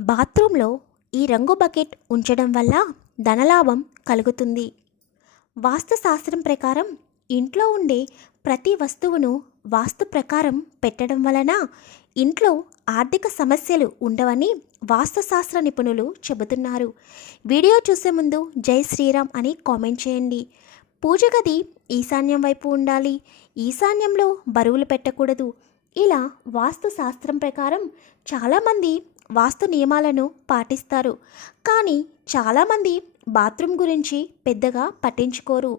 బాత్రూంలో ఈ రంగు బకెట్ ఉంచడం వల్ల ధనలాభం కలుగుతుంది. వాస్తు శాస్త్రం ప్రకారం ఇంట్లో ఉండే ప్రతి వస్తువును వాస్తు ప్రకారం పెట్టడం వలన ఇంట్లో ఆర్థిక సమస్యలు ఉండవని వాస్తుశాస్త్ర నిపుణులు చెబుతున్నారు. వీడియో చూసే ముందు జై శ్రీరామ్ అని కామెంట్ చేయండి. పూజ గది ఈశాన్యం వైపు ఉండాలి. ఈశాన్యంలో బరువులు పెట్టకూడదు. ఇలా వాస్తు శాస్త్రం ప్రకారం చాలామంది వాస్తు నియమాలను పాటిస్తారు. కానీ చాలామంది బాత్రూమ్ గురించి పెద్దగా పట్టించుకోరు.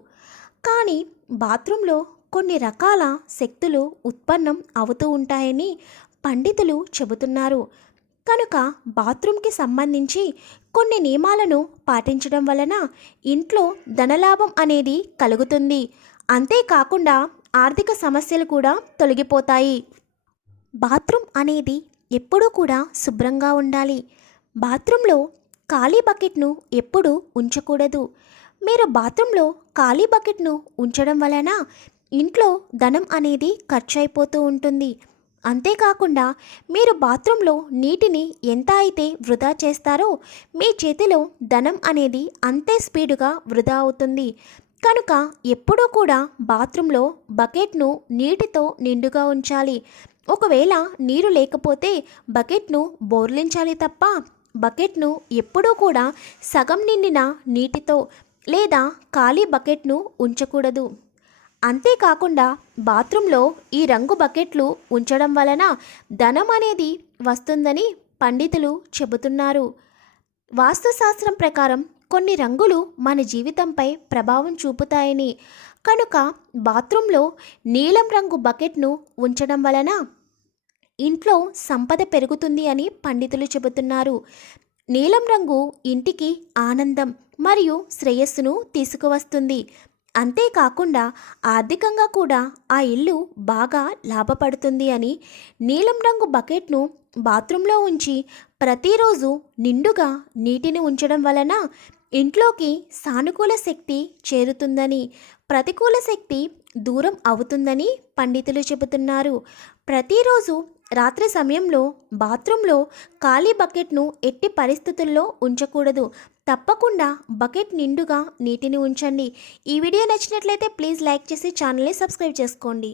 కానీ బాత్రూంలో కొన్ని రకాల శక్తులు ఉత్పన్నం అవుతూ ఉంటాయని పండితులు చెబుతున్నారు. కనుక బాత్రూమ్కి సంబంధించి కొన్ని నియమాలను పాటించడం వలన ఇంట్లో ధనలాభం అనేది కలుగుతుంది. అంతేకాకుండా ఆర్థిక సమస్యలు కూడా తొలగిపోతాయి. బాత్రూమ్ అనేది ఎప్పుడూ కూడా శుభ్రంగా ఉండాలి. బాత్రూంలో ఖాళీ బకెట్ను ఎప్పుడూ ఉంచకూడదు. మీరు బాత్రూంలో ఖాళీ బకెట్ను ఉంచడం వలన ఇంట్లో ధనం అనేది ఖర్చు అయిపోతూ ఉంటుంది. అంతేకాకుండా మీరు బాత్రూంలో నీటిని ఎంత అయితే వృధా చేస్తారో మీ చేతిలో ధనం అనేది అంతే స్పీడుగా వృధా అవుతుంది. కనుక ఎప్పుడూ కూడా బాత్రూంలో బకెట్ను నీటితో నిండుగా ఉంచాలి. ఒకవేళ నీరు లేకపోతే బకెట్ను బోర్లించాలి తప్ప బకెట్ను ఎప్పుడూ కూడా సగం నిండిన నీటితో లేదా ఖాళీ బకెట్ను ఉంచకూడదు. అంతేకాకుండా బాత్రూంలో ఈ రంగు బకెట్లు ఉంచడం వలన ధనం అనేది వస్తుందని పండితులు చెబుతున్నారు. వాస్తుశాస్త్రం ప్రకారం కొన్ని రంగులు మన జీవితంపై ప్రభావం చూపుతాయని. కనుక బాత్రూంలో నీలం రంగు బకెట్ను ఉంచడం వలన ఇంట్లో సంపద పెరుగుతుంది అని పండితులు చెబుతున్నారు. నీలం రంగు ఇంటికి ఆనందం మరియు శ్రేయస్సును తీసుకువస్తుంది. అంతేకాకుండా ఆర్థికంగా కూడా ఆ ఇల్లు బాగా లాభపడుతుంది అని నీలం రంగు బకెట్ను బాత్రూంలో ఉంచి ప్రతిరోజు నిండుగా నీటిని ఉంచడం వలన ఇంట్లోకి సానుకూల శక్తి చేరుతుందని ప్రతికూల శక్తి దూరం అవుతుందని పండితులు చెబుతున్నారు. ప్రతిరోజు రాత్రి సమయంలో బాత్రూంలో ఖాళీ బకెట్ను ఎట్టి పరిస్థితుల్లో ఉంచకూడదు. తప్పకుండా బకెట్ నిండుగా నీటిని ఉంచండి. ఈ వీడియో నచ్చినట్లయితే ప్లీజ్ లైక్ చేసి ఛానల్ని సబ్స్క్రైబ్ చేసుకోండి.